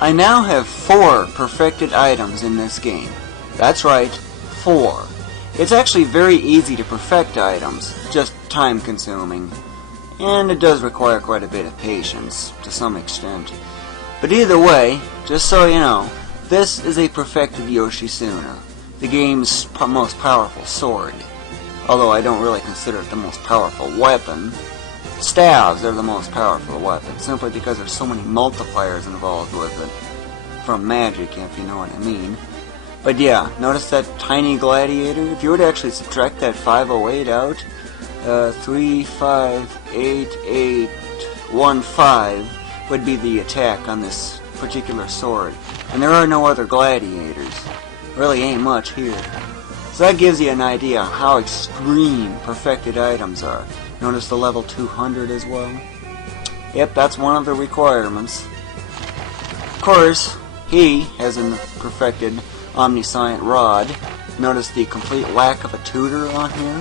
I now have 4 perfected items in this game. That's right, 4. It's actually very easy to perfect items, just time consuming. And it does require quite a bit of patience, to some extent. But either way, just so you know, this is a perfected Yoshitsuna, the game's most powerful sword. Although I don't really consider it the most powerful weapon. Staves are the most powerful weapon, simply because there's so many multipliers involved with it. From magic, if you know what I mean. But yeah, notice that tiny gladiator? If you were to actually subtract that 508 out, 3588815 would be the attack on this particular sword. And there are no other gladiators. Really ain't much here. So that gives you an idea how extreme perfected items are. Notice the level 200 as well. Yep, that's one of the requirements. Of course, he has a perfected omniscient rod. Notice the complete lack of a tutor on here.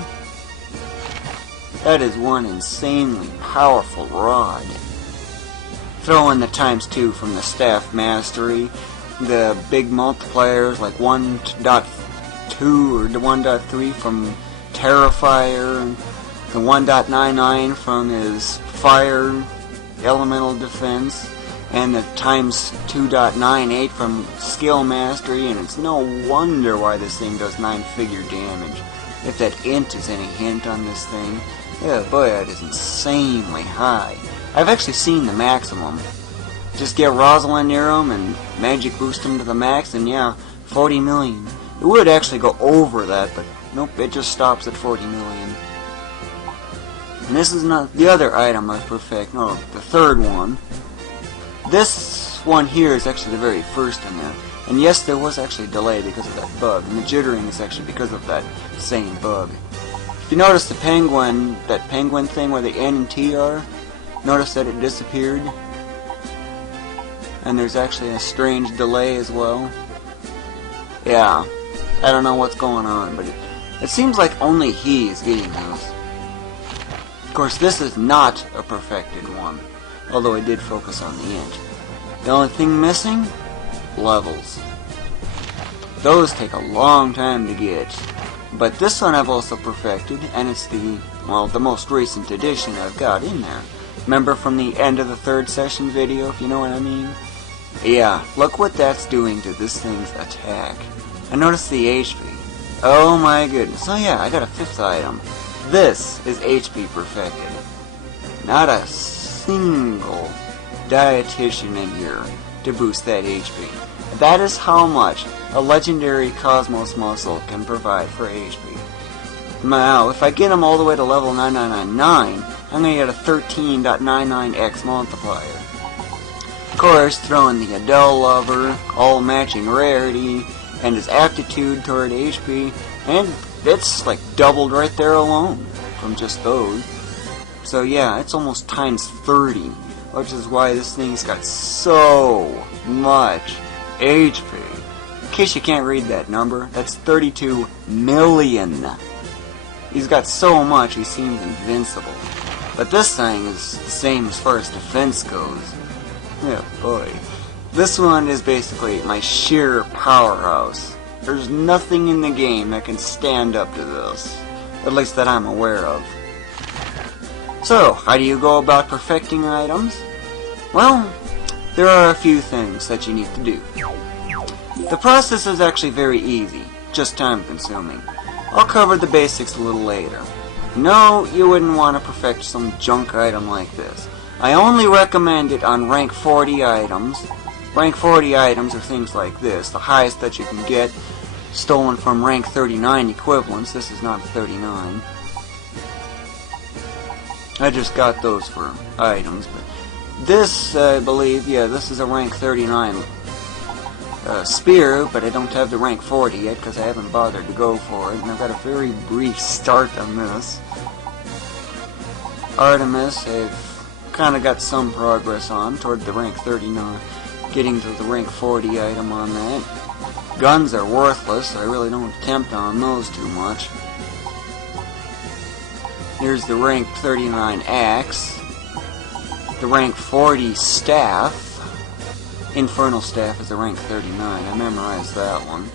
That is one insanely powerful rod. Throw in the ×2 from the staff mastery, the big multipliers like 1.2 or the 1.3 from Terrifier, the 1.99 from his fire elemental defense, and the ×2.98 from skill mastery, and it's no wonder why this thing does 9-figure damage. If that int is any hint on this thing, yeah boy, that is insanely high. I've actually seen the maximum. Just get Rosalind near him and magic boost him to the max, and yeah, 40 million. It would actually go over that, but nope, it just stops at 40 million. And this is not the other item I perfect, no, the third one. This one here is actually the very first in there. And yes, there was actually a delay because of that bug, and the jittering is actually because of that same bug. If you notice the penguin, that penguin thing where the N and T are, notice that it disappeared. And there's actually a strange delay as well. Yeah, I don't know what's going on, but it seems like only he is getting those. Of course, this is not a perfected one, although I did focus on the int. The only thing missing? Levels. Those take a long time to get, but this one I've also perfected, and it's the most recent addition I've got in there. Remember from the end of the 3rd session video, if you know what I mean? Yeah, look what that's doing to this thing's attack. And notice the HP. Oh my goodness. Oh yeah, I got a 5th item. This is HP perfected. Not a single dietitian in here to boost that HP. That is how much a legendary Cosmos muscle can provide for HP. Now, if I get him all the way to level 9999, I'm going to get a 13.99x multiplier. Of course, throw in the Adele Lover, all matching rarity, and his aptitude toward HP, and it's like doubled right there alone from just those. So yeah, it's almost ×30, which is why this thing's got so much HP. In case you can't read that number, that's 32 million. He's got so much, he seems invincible. But this thing is the same as far as defense goes. Yeah, boy. This one is basically my sheer powerhouse. There's nothing in the game that can stand up to this. At least that I'm aware of. So, how do you go about perfecting items? Well, there are a few things that you need to do. The process is actually very easy, just time consuming. I'll cover the basics a little later. No, you wouldn't want to perfect some junk item like this. I only recommend it on rank 40 items. Rank 40 items are things like this, the highest that you can get, stolen from rank 39 equivalents. This is not 39. I just got those for items, but this, I believe, yeah, this is a rank 39 spear, but I don't have the rank 40 yet because I haven't bothered to go for it, and I've got a very brief start on this. Artemis, I've kind of got some progress on toward the rank 39, getting to the rank 40 item on that. Guns are worthless, so I really don't attempt on those too much. Here's the rank 39 axe, the rank 40 staff, Infernal Staff is a rank 39. I memorized that one.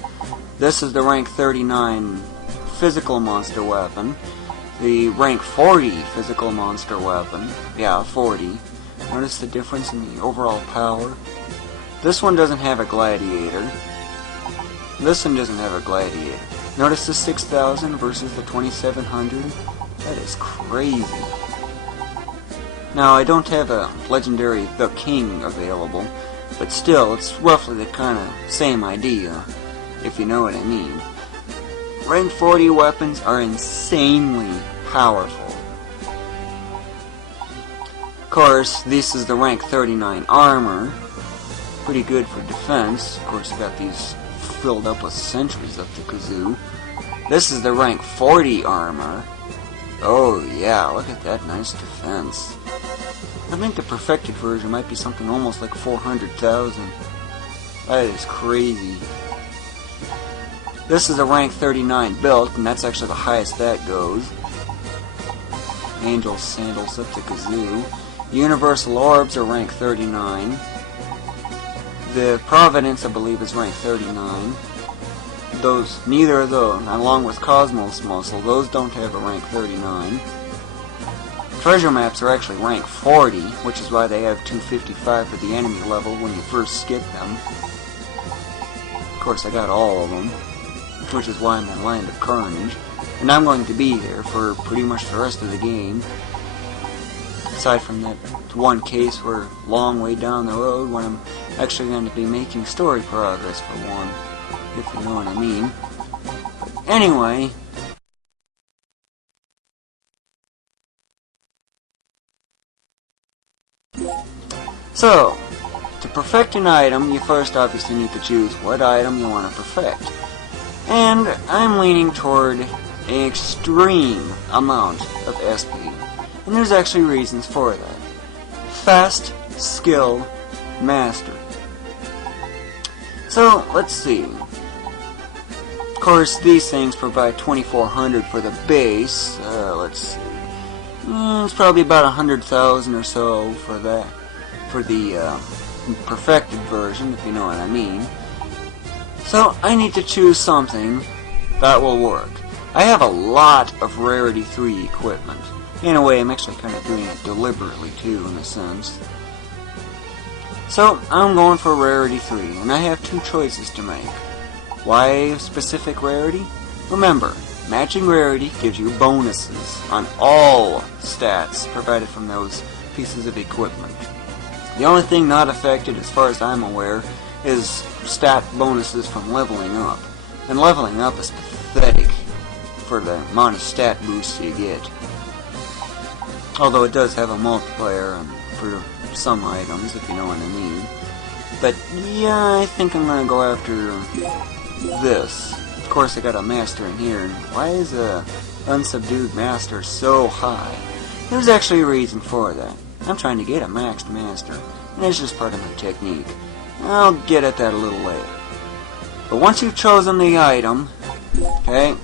This is the rank 39 physical monster weapon. The rank 40 physical monster weapon. Yeah, 40. Notice the difference in the overall power. This one doesn't have a gladiator. This one doesn't have a gladiator. Notice the 6,000 versus the 2,700. That is crazy. Now, I don't have a legendary The King available, but still, it's roughly the kind of same idea, if you know what I mean. Rank 40 weapons are insanely powerful. Of course, this is the rank 39 armor. Pretty good for defense. Of course, you got these filled up with sentries up the kazoo. This is the rank 40 armor. Oh yeah, look at that nice defense. I think the perfected version might be something almost like 400,000. That is crazy. This is a rank 39 belt, and that's actually the highest that goes. Angel sandals up the kazoo. Universal orbs are rank 39. The Providence, I believe, is rank 39. Neither of those, along with Cosmos Muscle, those don't have a rank 39. Treasure maps are actually rank 40, which is why they have 255 for the enemy level when you first skip them. Of course, I got all of them, which is why I'm in Land of Carnage, and I'm going to be there for pretty much the rest of the game. Aside from that one case where long way down the road when I'm actually going to be making story progress for one, if you know what I mean. But anyway, so, to perfect an item, you first obviously need to choose what item you want to perfect. And I'm leaning toward an extreme amount of SP. And there's actually reasons for that. Fast, skill, master. So, let's see. Of course, these things provide 2,400 for the base. Let's see. It's probably about 100,000 or so for that. For the perfected version, if you know what I mean. So, I need to choose something that will work. I have a lot of Rarity 3 equipment. In a way, I'm actually kind of doing it deliberately, too, in a sense. So, I'm going for Rarity 3, and I have two choices to make. Why specific Rarity? Remember, matching Rarity gives you bonuses on all stats provided from those pieces of equipment. The only thing not affected, as far as I'm aware, is stat bonuses from leveling up. And leveling up is pathetic for the amount of stat boosts you get. Although it does have a multiplier for some items, if you know what I mean. But yeah, I think I'm gonna go after this. Of course, I got a master in here, and why is a unsubdued master so high? There's actually a reason for that. I'm trying to get a maxed master, and it's just part of my technique. I'll get at that a little later. But once you've chosen the item, okay,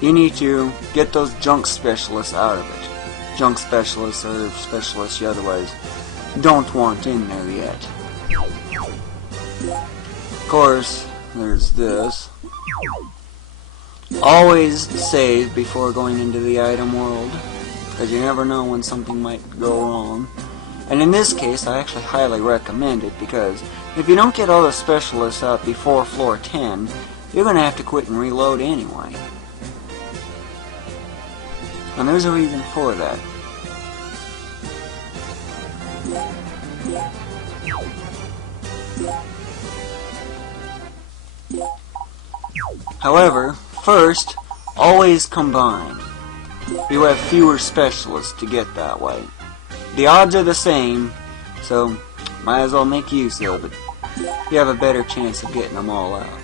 you need to get those junk specialists out of it. Junk specialists or specialists you otherwise don't want in there yet. Of course, there's this. Always save before going into the item world, because you never know when something might go wrong. And in this case, I actually highly recommend it, because if you don't get all the specialists out before floor 10, you're going to have to quit and reload anyway. And there's a reason for that. However, first, always combine. You have fewer specialists to get that way. The odds are the same, so might as well make use of it. You have a better chance of getting them all out.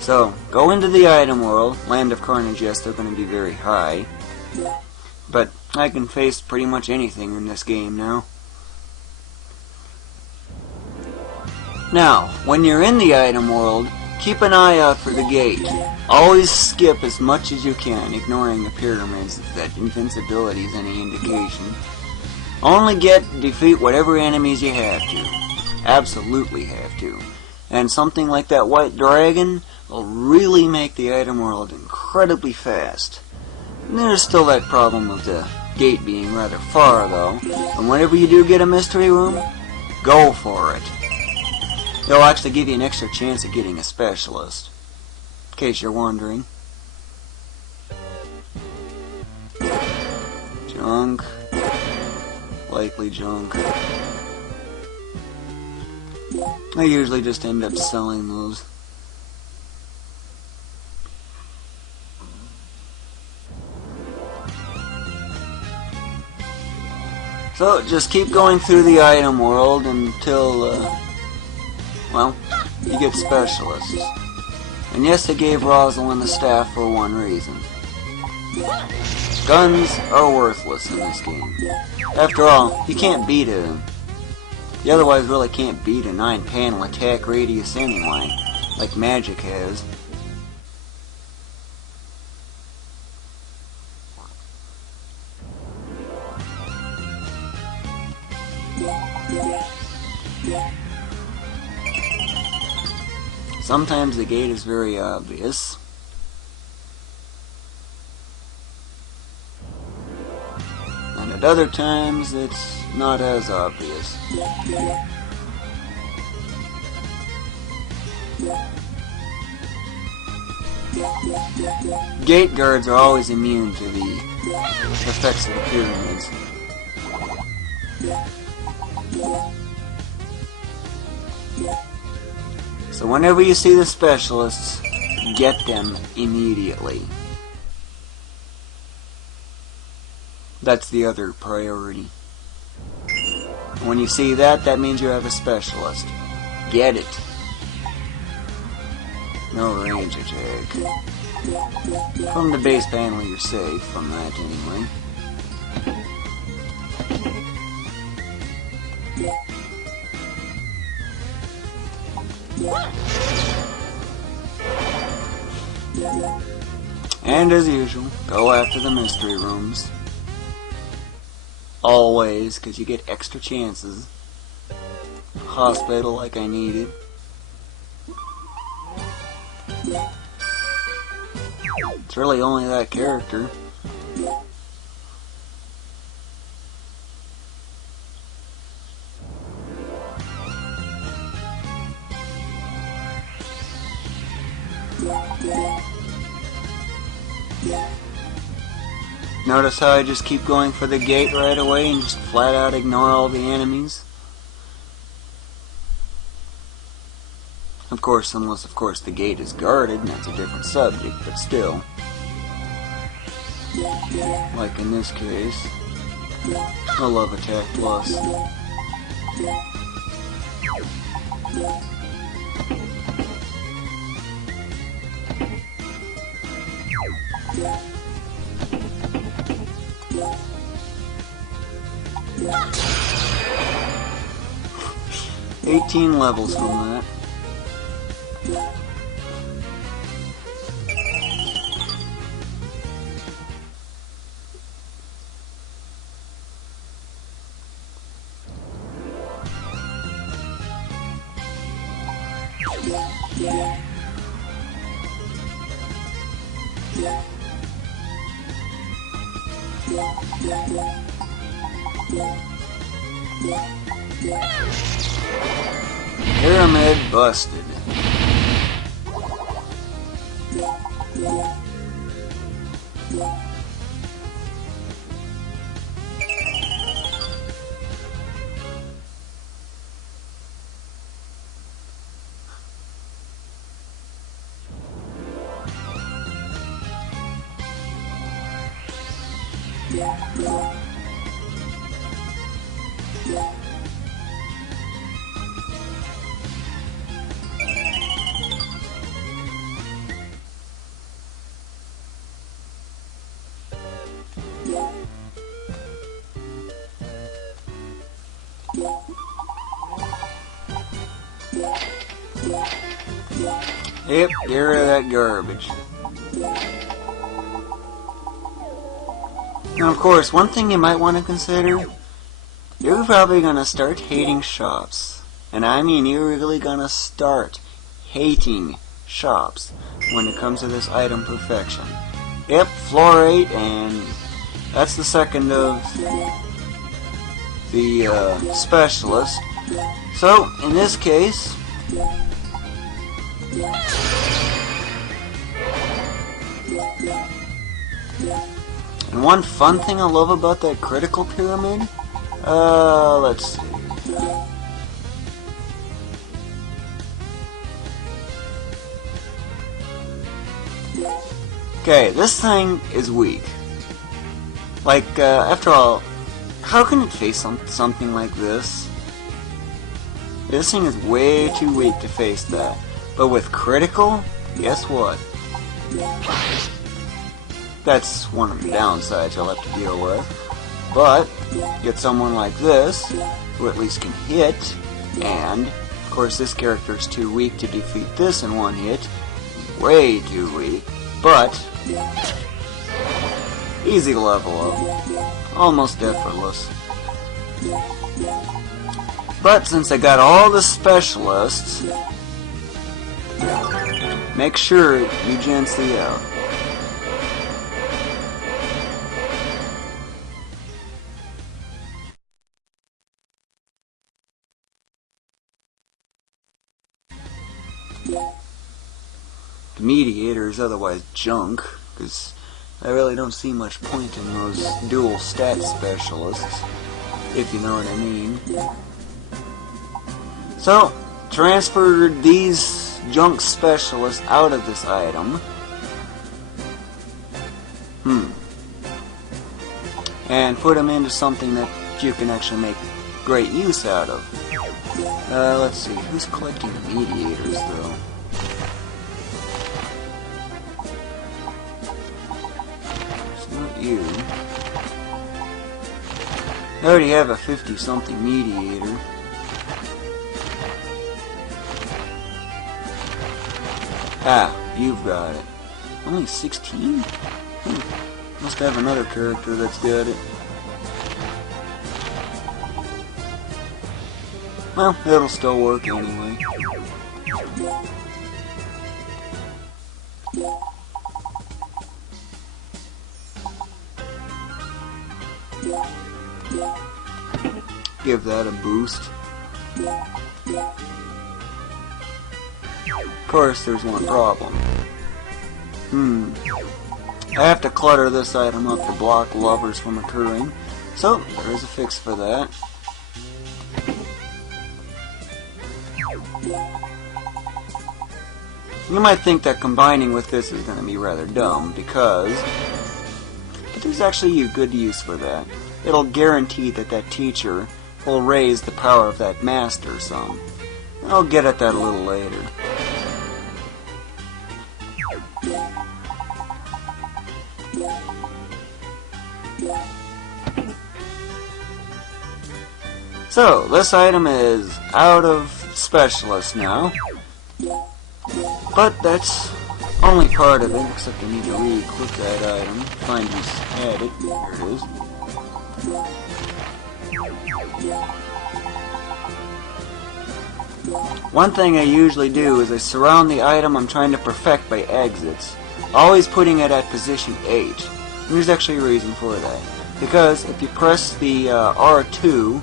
So, go into the item world. Land of Carnage, yes, they're going to be very high. But I can face pretty much anything in this game now. Now, when you're in the item world, keep an eye out for the gate. Always skip as much as you can, ignoring the pyramids if that invincibility is any indication. Only defeat whatever enemies you have to. Absolutely have to. And something like that white dragon will really make the item world incredibly fast. And there's still that problem of the gate being rather far, though. And whenever you do get a mystery room, go for it. They'll actually give you an extra chance at getting a specialist. In case you're wondering. Junk. Likely junk. I usually just end up selling those. So, just keep going through the item world until, well, you get specialists. And yes, they gave Rosalind the staff for one reason. Guns are worthless in this game. After all, you can't beat a... You otherwise really can't beat a 9-panel attack radius anyway, like magic has. Sometimes the gate is very obvious. And at other times it's not as obvious. Gate guards are always immune to the effects of the pyramids. So whenever you see the specialists, get them immediately. That's the other priority. When you see that, that means you have a specialist. Get it. No range attack. From the base panel, you're safe from that anyway. And as usual, go after the mystery rooms. Always, because you get extra chances. Hospital like I needed. It's really only that character. Notice how I just keep going for the gate right away and just flat out ignore all the enemies? Of course, unless of course the gate is guarded, and that's a different subject, but still. Like in this case. I love attack plus. $18 levels from that. Pyramid busted. Yep, get rid of that garbage. Now, of course, one thing you might want to consider, you're probably going to start hating shops and I mean you're really gonna start hating shops when it comes to this item perfection. Yep, floor 8, and that's the second of the specialist. So, in this case, and one fun thing I love about that critical pyramid, let's see. Okay, this thing is weak. Like, after all, how can it face something like this? This thing is way too weak to face that. But with critical, guess what? That's one of the downsides you'll have to deal with. But, get someone like this, who at least can hit, and, of course this character is too weak to defeat this in one hit. Way too weak. But, easy to level up. Almost effortless. But since I got all the specialists, make sure you Gency out. The mediator is otherwise junk, because I really don't see much point in those dual stat specialists, if you know what I mean. So, transfer these junk specialists out of this item. And put them into something that you can actually make great use out of. Let's see, who's collecting mediators, though? You. I already have a 50-something mediator. Ah, you've got it. Only 16? Must have another character that's got it. Well, it'll still work anyway. Give that a boost. Of course, there's one problem. I have to clutter this item up to block lovers from occurring, so there is a fix for that. You might think that combining with this is going to be rather dumb, because but there's actually a good use for that. It'll guarantee that that teacher will raise the power of that master some. And I'll get at that a little later. So, this item is out of specialist now. But that's only part of it, except I need to re-equip that item. Find who's had it. Here it is. One thing I usually do is I surround the item I'm trying to perfect by exits, always putting it at position 8. And there's actually a reason for that. Because if you press the R2,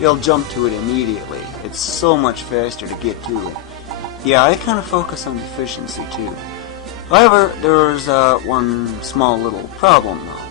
you'll jump to it immediately. It's so much faster to get to it. Yeah, I kind of focus on efficiency too. However, there's one small little problem though.